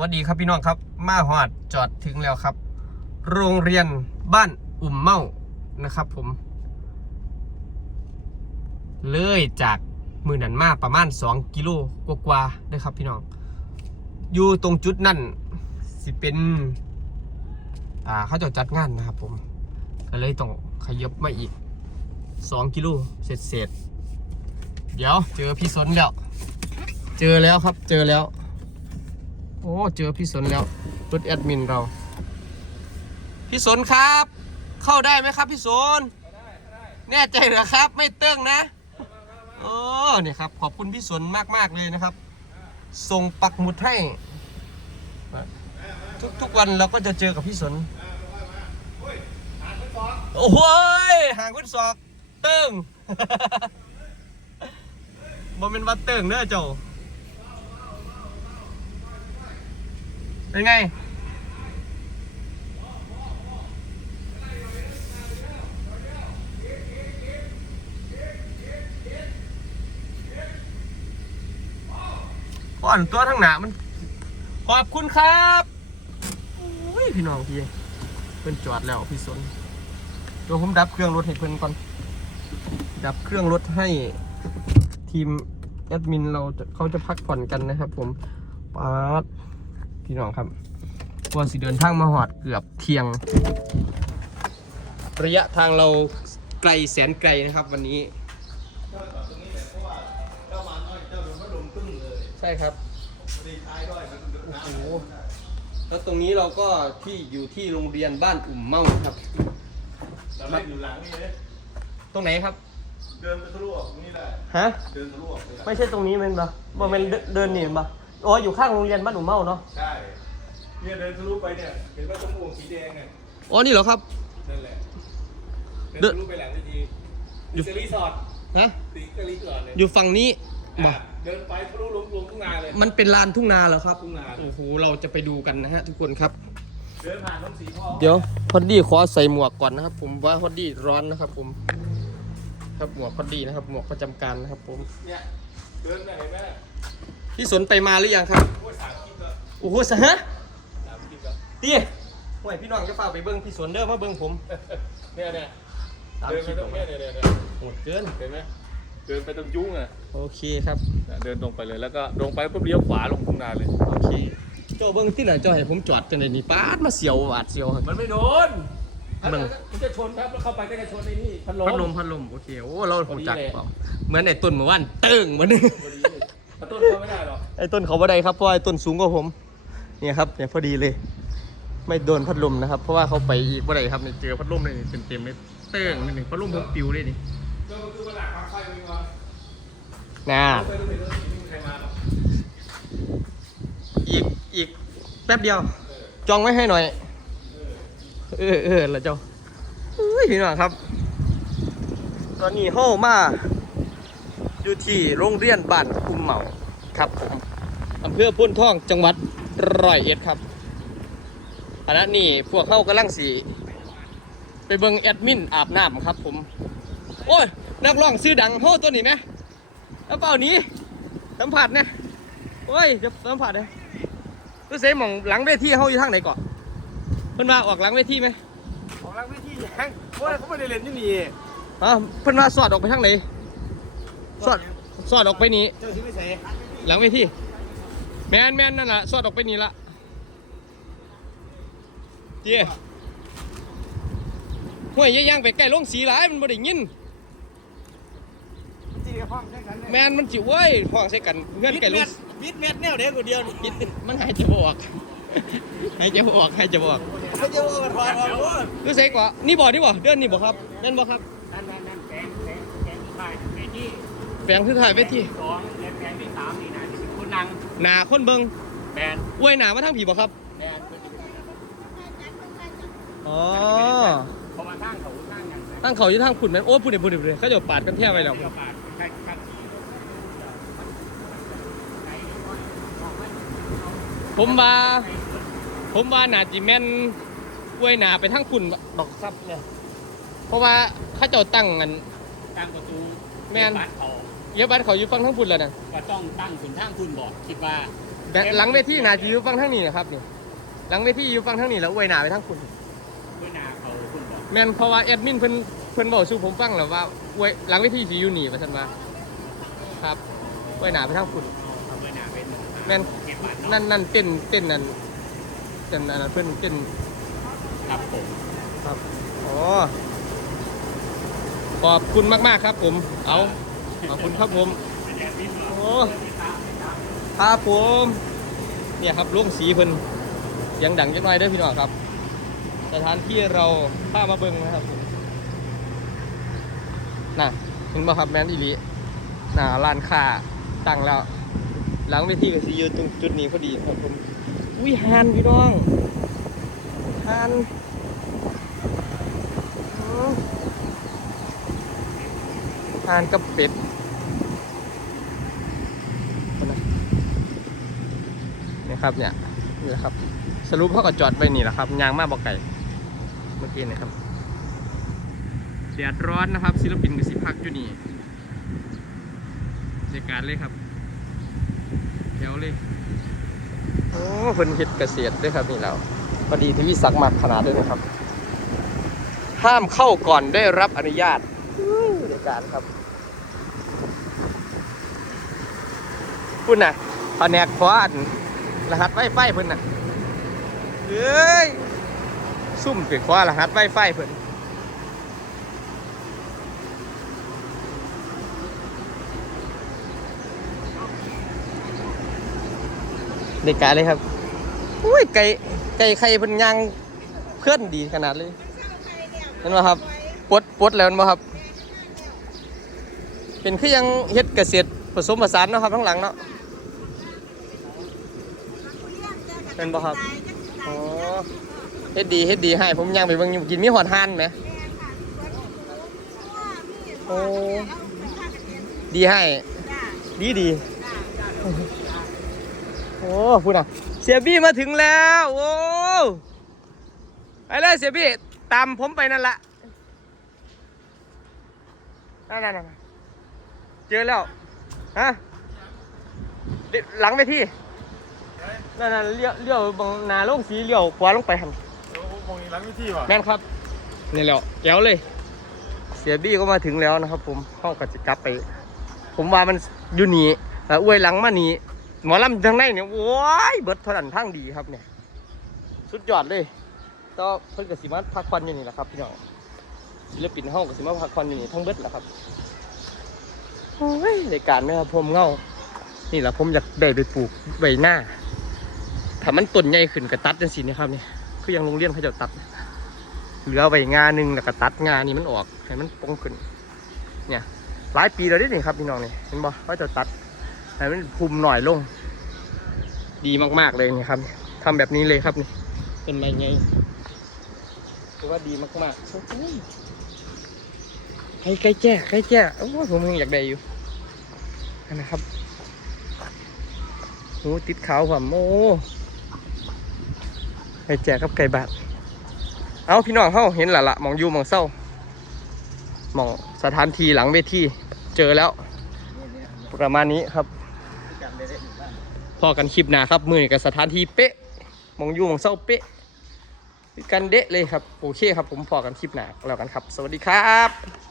วัสดีครับพี่น้องครับ มาหอดจอดถึงแล้วครับ โรงเรียนบ้านอุ่มเมานะครับผม เลยจากมือนันมาประมาณ 2 กิโลกว่าๆนะครับพี่น้อง อยู่ตรงจุดนั่นสิเป็นอ่าเขาจะจัดงานนะครับผม ก็เลยต้องขยับมาอีก 2 กิโลเสร็จๆเดี๋ยวเจอพี่สนแล้ว เจอแล้วครับเจอแล้ว โอ้ เจอพี่สนแล้วรถแอดมินเรา พี่สนครับ เข้าได้ไหมครับพี่สนแน่ใจเหรอครับ ไม่เติ้งนะโอ้เนี่ยครับ ขอบคุณพี่สนมาก ๆ เลยนะครับ ส่งปักหมุดให้ ทุก ๆ วันเราก็จะเจอกับพี่สนโอ้โหยห่างคุณศอก เติ้งบ่เป็นว่าเติ้งเด้อเจ้า เป็นไง ก่อนตัวทั้งหนามัน ขอบคุณครับอุ้ยพี่น้องพี่เพิ่นจอดแล้วพี่สนเดี๋ยวผมดับเครื่องรถให้เพิ่นก่อน ดับเครื่องรถให้ทีมแอดมินเราเขาจะพักผ่อนกันนะครับผมป๊าด พี่น้องครับกว่าสิเดินทางมาหอดเกือบเที่ยง ระยะทางเราไกลแสนไกลนะครับวันนี้ใช่ครับโอ้โหแล้วตรงนี้เราก็ที่อยู่ที่โรงเรียนบ้านอุ่มเมาครับเราเล่นอยู่หลังนี่เลยตรงไหนครับ เดินไปทะลุออกตรงนี้แหละฮะเดินทะลุออกเลยไม่ใช่ตรงนี้มันปะบ่แมันเดินหนีมันปะ อ๋ออยู่ข้างโรงเรียนบ้านอุ่มเมาเนาะใช่เนี่ยเดินทะลุไปเนี่ยเห็นว่าต้นม่วงสีแดงไงอ๋อนี่เหรอครับ นั่นแหละเดินเดินทะลุไปหลังเวทีอยู่ติดกับรีสอร์ทฮะติดกับรีสอร์ทเลยอยู่ฝั่งนี้บ่อะเดินไปทะลุลงลงทุ่งนาเลย มันเป็นลานทุ่งนาเหรอครับทุ่งนาโอ้โหเราจะไปดูกันนะฮะทุกคนครับ เดินผ่านน้องสีพ่อเดี๋ยวพอดดี้ขอใส่หมวกก่อนนะครับ ผมว่าพอดดี้ร้อนนะครับ ผม ครับหมวกพอดดี้นะครับ หมวกประจำการนะครับ ผมเนี่ยเดินไปเห็นไหม พี่สนไปมาหรือยังครับโอ้ยสามคลิปแล้วโอ้โหสะฮะสามคลิปแล้วตีห่วยพี่น้องจะฝากไปเบิ้งพี่สนเด้อมาเบิ้งผมเนี่ยเนี่ยตามเดินคไปลิปตรงเนี้ยเนี่ยเนี่ยเนี่ยโหดเกิน เห็นไหมเดินไปตรงยุ้งอะโอเคครับ เนี่ยเดินตรงไปเลยแล้วก็ตรงไปปุ๊บเลี้ยวขวาลงทุ่งนาเลย โอเคเจ้าเบิ้งที่ไหนเจ้าให้ผมจอดจังเลยนี่ป้าดมาเสียวหวาดเสียวครับมันไม่โดนมัน มันจะชนครับแล้วเข้าไปก็จะชนไอ้นี่พัดลมพัดลมพัดลมโอเคโอ้เราพอหูดีจักเลย เปล่าเหมือนไอ้ต้นเมื่อวานเติ้งเหมือน พอดีเลย เอาต้นเขาไม่ได้หรอกไอ้ต้นเขาบ่ได้ครับเพราะไอ้ต้นสูงกว่าผม เนี่ยครับเนี่ยพอดีเลย ไม่โดนพัดลมนะครับ เพราะว่าเขาไปอีกบ่ได้ครับเนี่ยเจอพัดลมเลยเต็มเต็มๆเลยเติ้งหนึ่งพัดลมผมปิวเลยนี่ก็คือมันหลักความไฟมีวะน่าไปดูเห็นรถสีไม่มีใครมาอีกอีกแป๊บเดียว จองไว้ให้หน่อย เออเออแล้วเจ้าอุ้ยพี่น้องครับ ตอนนี้เฮามา อยู่ที่โรงเรียนบ้านกุมเหมาครับผมอำเภอพุ่นท่องจังหวัดร้อยเอ็ดครับอันนั้นนี่พวกเขากำลังสีไปเบิ่งแอดมินอาบน้ำครับ ผม โอ้ยนักร้องซื้อดังเฮาตัวนี้ไหมแล้วเปล่านี้สัมผัสเนี่ยโอ้ยเดี๋ยวสัมผัสเลยก็เสยหมองหลังเวทีเฮาอยู่ทางไหนก่อนเพิ่นมาออกหลังเวทีไหมของรักวิธีแห้งโอ้ยเขาไม่ได้เล่นที่นี่อ่าเพิ่นมาสอดออกไปทางไหน สอดสอดออกไปนี้เจ้าที่ไม่ใส่หลังเวทีแมนแมนนั่นแหละสอดออกไปนี่ละเจี๊ยห่วยย่างไปใกล้ลงสีหลายมันบ่ได้ยินจีกับห้องใช่กันเลยแมนมันจิเว้ยห้องใส่กันเงื่อนไก่ลงวิดเม็ดแนวเดียวกูเดียวปิดมันหายใจบ่ออกหายใจบ่ออกหายใจบ่ออกเขาจะว่ากันพอพอพอคือใส่กว่านี่บ่นี่บ่เดือนนี่บ่ครับนั่นบ่ครับ นั่นนั่นนั่นแกงแกงแกงที่ถ่ายเวที แปลงคือถ่ายเวทีสองและแกงที่สามนี่นะที่เป็นคนนั่งหนาคนเบิงแบนอวยหนามาทางผีบ่ครับแบนก็จะเป็นอ๋อพอมาสร้างเขาสร้างกันนะตั้งเขาอยู่ทางขุนแม่นโอ้พูดเดี๋ยวพูดเดี๋ยวเขาจะปาดกันแท้ไปแล้วเดี๋ยปาดใช่ครับผมว่า ผมว่าน่าจิแม่นอวยหนาไปทางขุนดอกครับเนี่ย เพราะว่าเขาเจ้าตั้งกัน ตั้งประตูแม่นบาดเขา เลี้ยวบ้านเขาอยู่ฝั่งทางขุนแล้วนะก็ต้องตั้งขุนทางคุณบอกคิดว่าแต่หลังเวทีนาจะอยู่ฟังทั้งนี้นะครับนี่หลังเวทีอยู่ฟังทั้งนี้แล้วอวยหนาไปทั้งคุณด้วยนาเขาคุณบอกแม่นเพราะว่าแอดมินเพิ่นเพิ่นบอกสู่ผมฟังแล้วว่าอวยหลังเวทีสิอยู่นี่ว่าซั่นว่าครับอวยหนาไปทั้งคุณเอาด้วยนาเป็นแม่นเก็บบัตรนั่นนั่นเต้นเต้นนั่นเต้นอันนั้นเพิ่นเต้นครับผมครับอ๋อขอบคุณมากๆครับผมเอา ขอบคุณครับผมโอ้ครับผมเนี่ยครับลุงสีเพิ่นเสียังดังจังหน่อยเด้อพี่น้องครับ สถานที่เราพามาเบิ่งนะครับผมน่ะเห็นบ่ครับแมนอีลีน่ะร้านค้าตั้งแล้ว หลังเวทีก็สิอยู่ตรงจุดนี้พอดีครับผมอุ้ยฮานพี่น้องฮานอ๋อฮานกับเป็ดคนนะ ครับเนี่ยนี่แหละครับ สรุปเขาก็จอดไว้นี่แหละครับยางมาบอกไก่เมื่อกี้นะครับแดดร้อนนะครับ ศิลปินก็สิพักอยู่นี่บรรยากาศเลยครับแถวเลยโอ้เพิ่นเฮ็ดเกษตรด้วยครับนี่เราพอดีทวิศักมากขนาดด้วยนะครับ ห้ามเข้าก่อนได้รับอนุญาตอื้อบรรยากาศครับคุณน่ะแผนกควาน รหัสไวไฟเพิ่นน่ะเอ้ยซุ่มเป็นคว้ารหัสไวไฟเพิ่นในกาเลยครับอุ้ยไก่ไก่ไข่เพิ่นย่างเพื่อนดีขนาดเลยเห็นไหมครับปดปดแล้วเห็นไหมครับ เป็นคือยังเฮ็ดเกษตรผสมผสานเนาะครับทั้งหลังเนาะ เป็นบ่ครับอ๋อเฮ็ดดีเฮ็ดดีให้ผมย่างไปเบิ่งอยู่กินมีหอดห่านไหมโอ้ดีให้ ดีดีโอ้พูดอะเสียบี้มาถึงแล้วโอ้ไปเลยเสียบี้ตามผมไปนั่นละนั่นนั่นนั่นเจอแล้วฮะหลังไปที่ นั่นนั่นเลี้ยวเลี้ยวบางหนาลงสีเลี้ยวขวาลงไปหันโอ้โหมองนี้ร้านวิธีว่ะแม่นครับ นี่แหล้วแก้วเลย เสียบี้ก็มาถึงแล้วนะครับ ผมเข้ากับจะกลับไป ผมว่ามันอยู่นี่แล้วอวยหลังมานี่หมอลำทางในเนี่ยโอ้ยเบิดเท่านั้นทางดีครับเนี่ย สุดยอดเลยก็เพิ่นกับสิมาพักผ่อนอยู่นี่แหละครับพี่น้องศิลปินห้องกับสิมาพักผ่อนอยู่นี่ทั้งเบิดแหละครับโอ้ยรายการไหมครับผมเงานี่แหละผมอยากได้ไปปลูกใบหน้า ถ้ามันต้นใหญ่ขึ้นก็ตัดจังสินะครับนี่คือยังโรงเรียนเขาจะตัด เหลือไว้งาหนึ่งแล้วก็ตัดงานี่มันออกให้มันปงขึ้น เนี่ยหลายปีแล้วด้นี่ครับพี่น้องนี่เห็นบ่เขาจะตัดให้มันภูมิหน่อยลง ดีมากๆเลยนี่ครับทำแบบนี้เลยครับนี่เป็นไรไงถือว่าดีมากๆโอ้โหใครใครแจ้ใครแจ้โอ้ผมยังอยากได้อยู่นั่นนะครับโอ้ติดขาวผมโอ้ ไก่แจ้กับไก่บาดเอาพี่น้องเฮาเห็นและละมองอยู่มองเศร้ามองสถานที่หลังเวทีเจอแล้ว ประมาณนี้ครับพอกันคลิปหนาครับมือกับสถานที่เป๊ะมองอยู่มองเศร้าเป๊ะกันเดะเลยครับ โอเคครับผมพอกันคลิปหนาแล้วกันครับ สวัสดีครับ